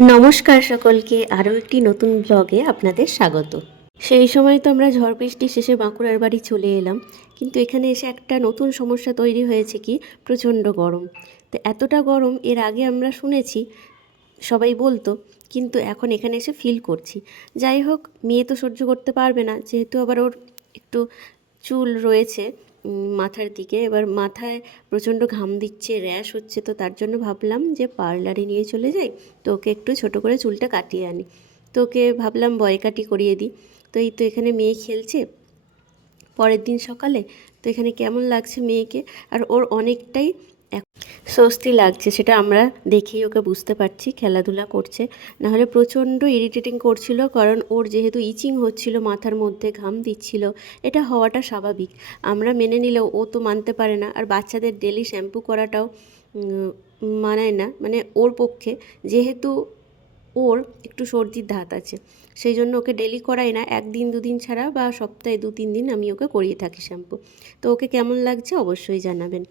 নমস্কার সকলকে, আরও একটি নতুন ব্লগে আপনাদের স্বাগত। সেই সময় তো আমরা ঝড় বৃষ্টি শেষে বাঁকুড়ার বাড়ি চলে এলাম, কিন্তু এখানে এসে একটা নতুন সমস্যা তৈরি হয়েছে কি প্রচণ্ড গরম। তো এতটা গরম এর আগে আমরা শুনেছি, সবাই বলতো, কিন্তু এখন এখানে এসে ফিল করছি। যাই হোক, মেয়ে তো সহ্য করতে পারবে না, যেহেতু আবার ওর একটু চুল রয়েছে মাথার দিকে, এবার মাথায় প্রচণ্ড ঘাম দিচ্ছে, র্যাশ হচ্ছে, তো তার জন্য ভাবলাম যে পার্লারে নিয়ে চলে যাই, তো ওকে একটু ছোট করে চুলটা কাটিয়ে আনি। তো ওকে ভাবলাম বয় কাটি করিয়ে দিই। তো এই তো এখানে মেয়ে খেলছে পরের দিন সকালে। তো এখানে কেমন লাগছে মেয়েকে, আর ওর অনেকটাই স্বস্তি লাগছে, সেটা আমরা দেখেই ওকে বুঝতে পারছি, খেলাধুলা করছে। নাহলে প্রচণ্ড ইরিটেটিং করছিল, কারণ ওর যেহেতু ইচিং হচ্ছিল, মাথার মধ্যে ঘাম দিচ্ছিল। এটা হওয়াটা স্বাভাবিক, আমরা মেনে নিলেও ও তো মানতে পারে না। আর বাচ্চাদের ডেলি শ্যাম্পু করাটাও মানায় না, মানে ওর পক্ষে, যেহেতু ওর একটু সর্দির ধাত আছে, সেই জন্য ওকে ডেলি করাই না, একদিন দুদিন ছাড়া বা সপ্তাহে 2-3 দিন আমি ওকে করিয়ে থাকি শ্যাম্পু। তো ওকে কেমন লাগছে অবশ্যই জানাবেন।